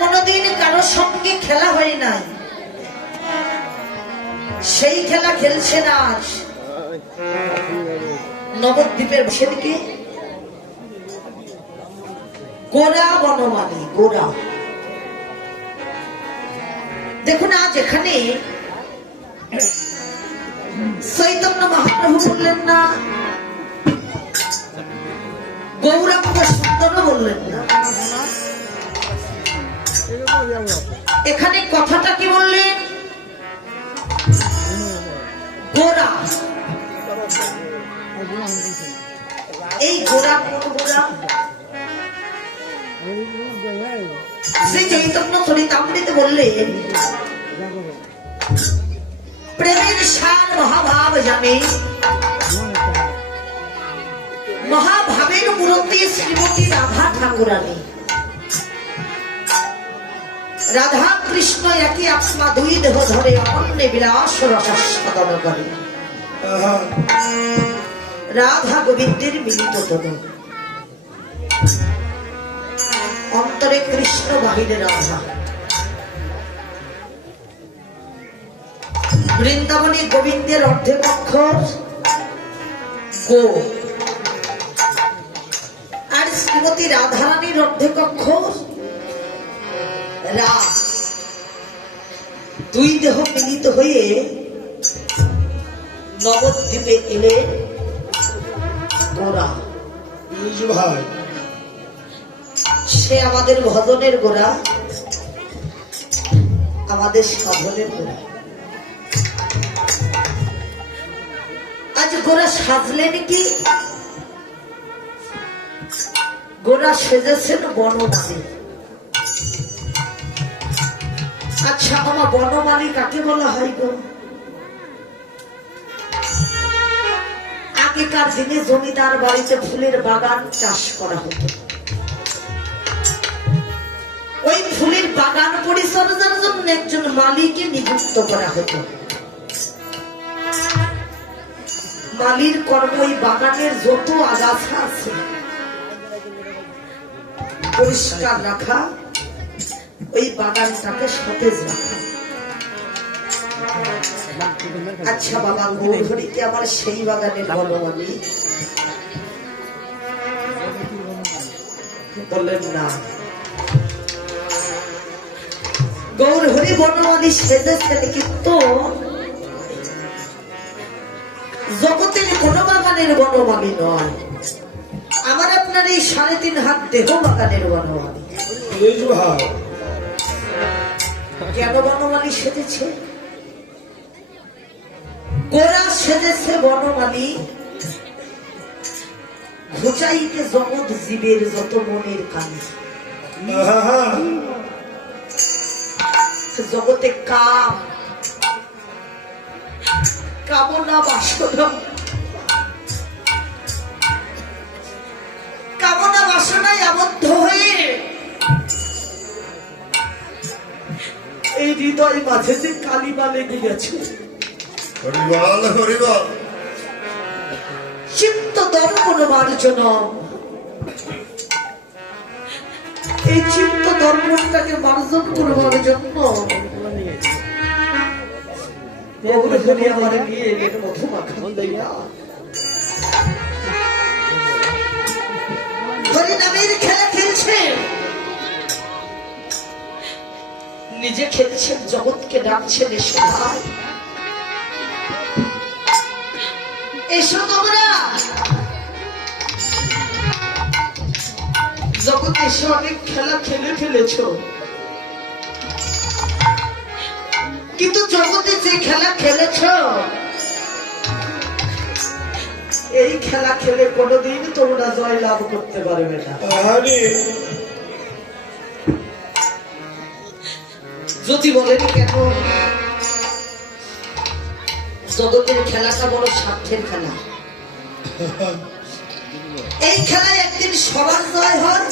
কোনদিন কারোর সঙ্গে খেলা হয় নাই, সেই খেলা খেলছে না আজ নবদ্বীপের সেদিকে গোরা বনমালী। গোরা দেখুন, আজ এখানে চৈতন্য মহাপ্রভু বললেন না, গৌরাঙ্গ সুন্দর বললেন না, এখানে কথাটা কি বললেন? গোরা। এই গোরা কোন গোরা? শ্রী চৈতন্য চরিতামৃতে বললেন, প্রেমের সার মহাভাব জানে, মহাভাবের মূর্তি শ্রীমতী রাধা ঠাকুরানী। রাধা কৃষ্ণ একই আত্মা, দুই দেহ ধরে অনন্যে বিলাস রসাস্বাদন করে। রাধা গোবিন্দের মিলিত তন, অন্তরে কৃষ্ণ বাহিরে রাধা। বৃন্দাবনী গোবিন্দের অর্ধেক অক্ষর গো, আর শ্রীমতী রাধারানীর অর্ধেক অক্ষর রা। দুই দেহ মিলিত হয়ে নবদ্বীপে এলে গোরা। সে আমাদের ভজনের গোরা, আমাদের সাধনের গোরা। আজ গোরা সাজলেন কি? গোরা সেজেছেন বনমালী। আচ্ছা, আমার বনমালী কাকে বলা হয় গো? আগেকার দিনে জমিদার বাড়িতে ফুলের বাগান চাষ করা হতো, ওই ফুলের বাগান পরিচর্যার জন্য একজন মালিকে নিযুক্ত করা হতো। মালির কর্ম ওই বাগানের যত আগাছা আছে পরিষ্কার রাখা, ওই বাগানটাকে সতেজ রাখা। আচ্ছা বাবা, গৌরহরিকে আমার সেই বাগানের বনমালী বললেন না। গৌরহরি বনমালী সেজেছেন, কিন্তু জগতের কোন বাগানের বনমালী নয়। আমার আপনার এই 3.5 হাত দেহ বাগানের বনমালী। কেন বনমালী সেজেছে? গোরা সেজেছে বনমালী, ঘুচাইতে জগৎ জীবের যত মনের কালি। জগতে কাম, কামনা, বাসনা, কামনা বাসনায় আবদ্ধ হয়ে এই হৃদয় মাঝে যে কালিমা লেগে গেছে, চিত্ত দর্পণ মার্জনম। এই চিত্ত দর্পণটাকে মার্জন করবার জন্য হরিনামের খেলা খেলছে, নিজে খেলছেন, জগৎকে ডাকছেন, এসো ভাই, এসো তোমরা জগতে এসে অনেক খেলা খেলে ফেলেছ, কিন্তু জগতে যে খেলা খেলেছ এই খেলা খেলে কোনোদিন তোমরা জয় লাভ করতে পারবে না। যদি বলেন কেন? জগতের খেলাটা বড় স্বার্থের খেলা। এই খেলায় একদিন সবার জয় হয়,